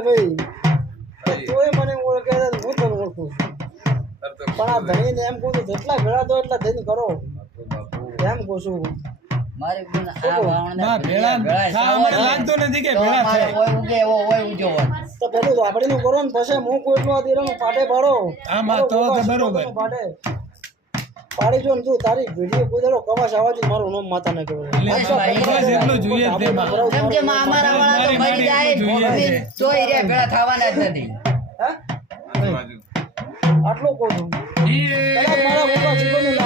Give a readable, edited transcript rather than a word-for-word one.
ભાઈ તોય મને ઓળખે છે હું તને ઓળખું છું પણ આ ધણીને એમ કહું છું જેટલા ભેળા દો એટલા ધણી કરો એમ કહું છું મારી બેન આ વાવણના ભેળા મને લાગતું નથી કે ભેળા થાય ઓય ઉગે ઓય ઉજો તો પેલું વાપડીનું કરો ને પછી હું કોઈનું દેરાનું પાટે પાડો આમાં તો બરોબર પાટે પાડી જો ને તું તારી વિડીયો કોઈ દાડો કવાશ આવાજ મારું નામ માતા ને કહેવાય બસ એટલું જોઈએ જ તેમાં કેમ કે અમારા વાળા તો મરી જાય તોય રે ભેળા થવાના જ નથી આટલું કહું છું મારા મોટા